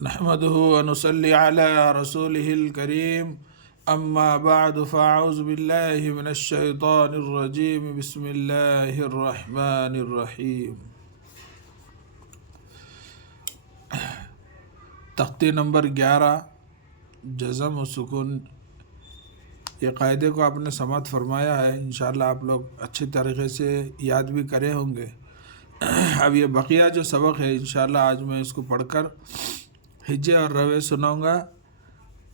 नहमदुहु व नुसल्ली अला रसूलिहिल करीम अम्मा बाद फ़अऊज़ु बिल्लाहि मिनश शैतानिर रजीम बिस्मिल्लाहिर रहमानिर रहीम। तख्ती नंबर 11 जज़म व सुकून। ये कायदे को आपने समात फरमाया है, इंशाअल्लाह आप लोग अच्छे तरीक़े से याद भी करे होंगे। अब ये बकिया जो सबक है इंशाअल्लाह आज मैं इसको पढ़कर हिज्जे और रवे सुनाऊंगा।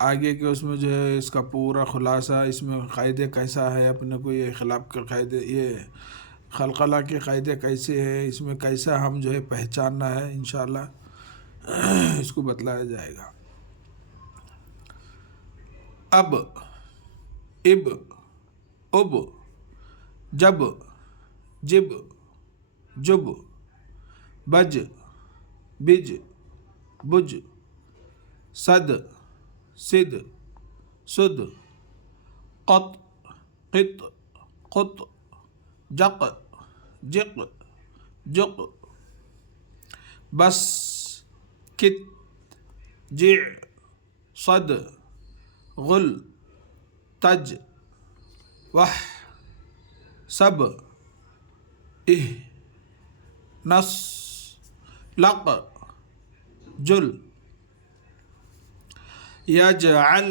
आगे के उसमें जो है इसका पूरा खुलासा, इसमें क़ायदे कैसा है, अपने को ये खिलाफ के क़ायदे, ये खलकला के क़ायदे कैसे हैं, इसमें कैसा हम जो है पहचानना है, इंशाअल्लाह इसको बतलाया जाएगा। अब, इब, उब, जब, जिब, जुब, बज, बिज, बुज, सद, सिद, सुद, क़त, क़ित, क़ुत, जक़, जिक़, जुक़, बस, कित, जिዕ, सद, गुल, तज, वह, सब, इह, नस, लक़, जुल, यजअल,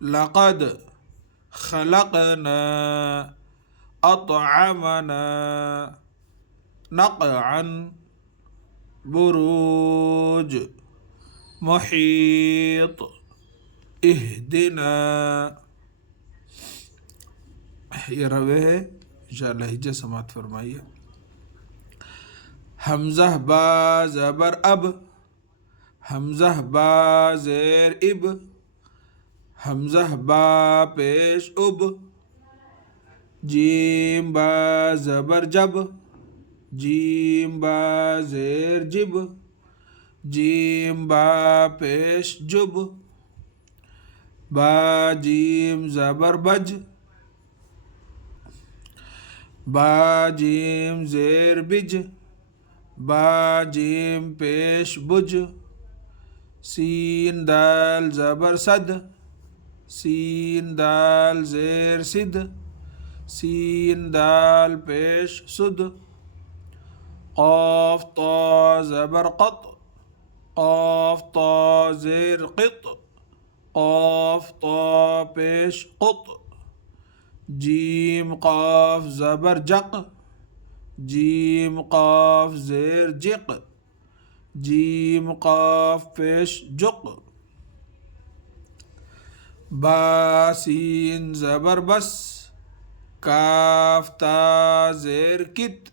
लक़द, खलक़ना, अतअमना, नक़अन, बुरूज, मुहीत, इहदिना। ये रवे है, इंशाअल्लाह हिज्जे समात फरमाइए। हमज़ा बा ज़बर अब, हमज़ा बा ज़ेर इब, हमज़ा बा पेश उब, जीम बा ज़बर जब, जीम बा ज़ेर जिब, जीम बा पेश जुब, बा जीम ज़बर बज, बा जीम ज़ेर बिज, बा जीम पेश बुज, सीन दाल ज़बर सद, सीन दाल ज़ेर सिद, सीन दाल पेश सुद, क़ाफ़ ता ज़बर क़त, क़ाफ़ ता ज़ेर क़ित, क़ाफ़ ता पेश क़ुत, जीम क़ाफ़ ज़बर जक़, जीम क़ाफ़ ज़ेर जिक़, जीम क़ाफ़ पेश जुक़, बा सीन ज़बर बस, काफ़ ता ज़ेर कित,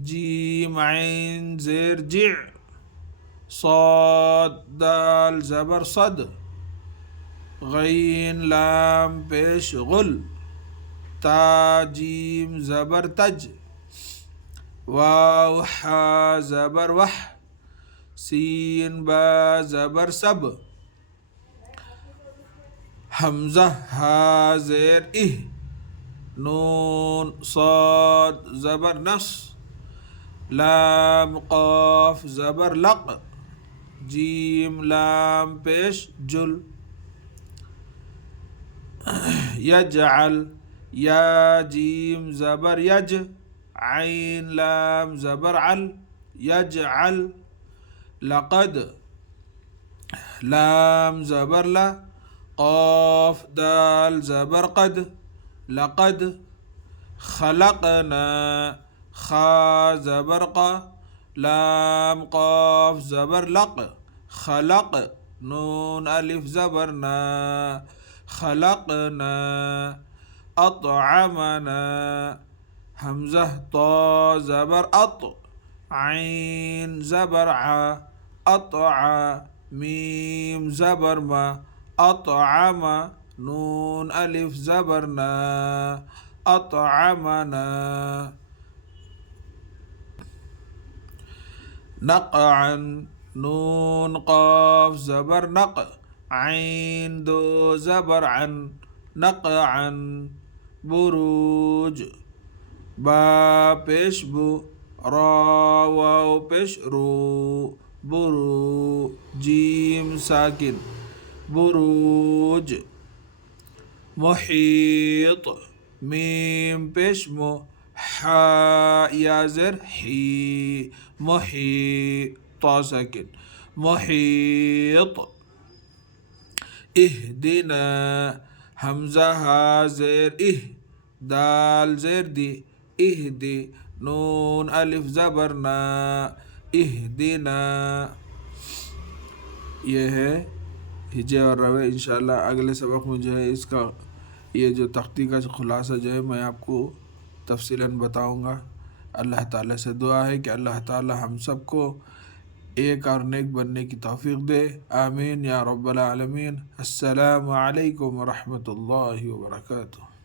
जीम ऐन ज़ेर जिዕ, साद दाल ज़बर सद, गैन लाम पेश गुल, ता जीम ज़बर तज, वाव हा ज़बर वह, सीन बा ज़बर सब, हमज़ा हा ज़ेर इह, नून साद ज़बर नस, लाम क़ाफ़ ज़बर लक़, जीम लाम पेश जुल, यजअल, या जीम ज़बर यज, ऐन लाम ज़बर अल, यजअल, लक़द, लाम ज़बर ला, क़ाफ़ दाल ज़बर क़द, लक़द, खलक़ना, खा ज़बर क़ा, लाम क़ाफ़ ज़बर लक़, खलक़, नून अलिफ ज़बर ना, खलक़ना, अतअमना, हमज़ा ता ज़बर अत, ऐन ज़बर आ, अतअ, मीम ज़बर मा, अतअमा, नून अलिफ ज़बर ना, अतअमना, नक़अन, नून क़ाफ़ ज़बर नक़, ऐन दो ज़बर अन, नक़अन, बुरूज, बा पेश बु, रा वाव पेश रू, बुरू, जीम साकिन, बुरूज। मुहीत, मीम पेश मो, हा या ज़ेर ही, मुहीत, ता साकिन, मुहीत। इहदिना, हमज़ा हा ज़ेर इह, दाल ज़ेर दी, इहदी, नून अलिफ ज़बर ना, इहदिना। ये है हिजे और रवे। इंशाअल्लाह अगले सबक में जो है इसका ये जो तख्ती का खुलासा जो है मैं आपको तफसीलन बताऊंगा। अल्लाह ताला से दुआ है कि अल्लाह ताला हम सबको एक और नेक बनने की तौफीक दे। आमीन या रब्बल आलमीन। अस्सलामु अलैकुम व रहमतुल्लाहि व बरकातुहू।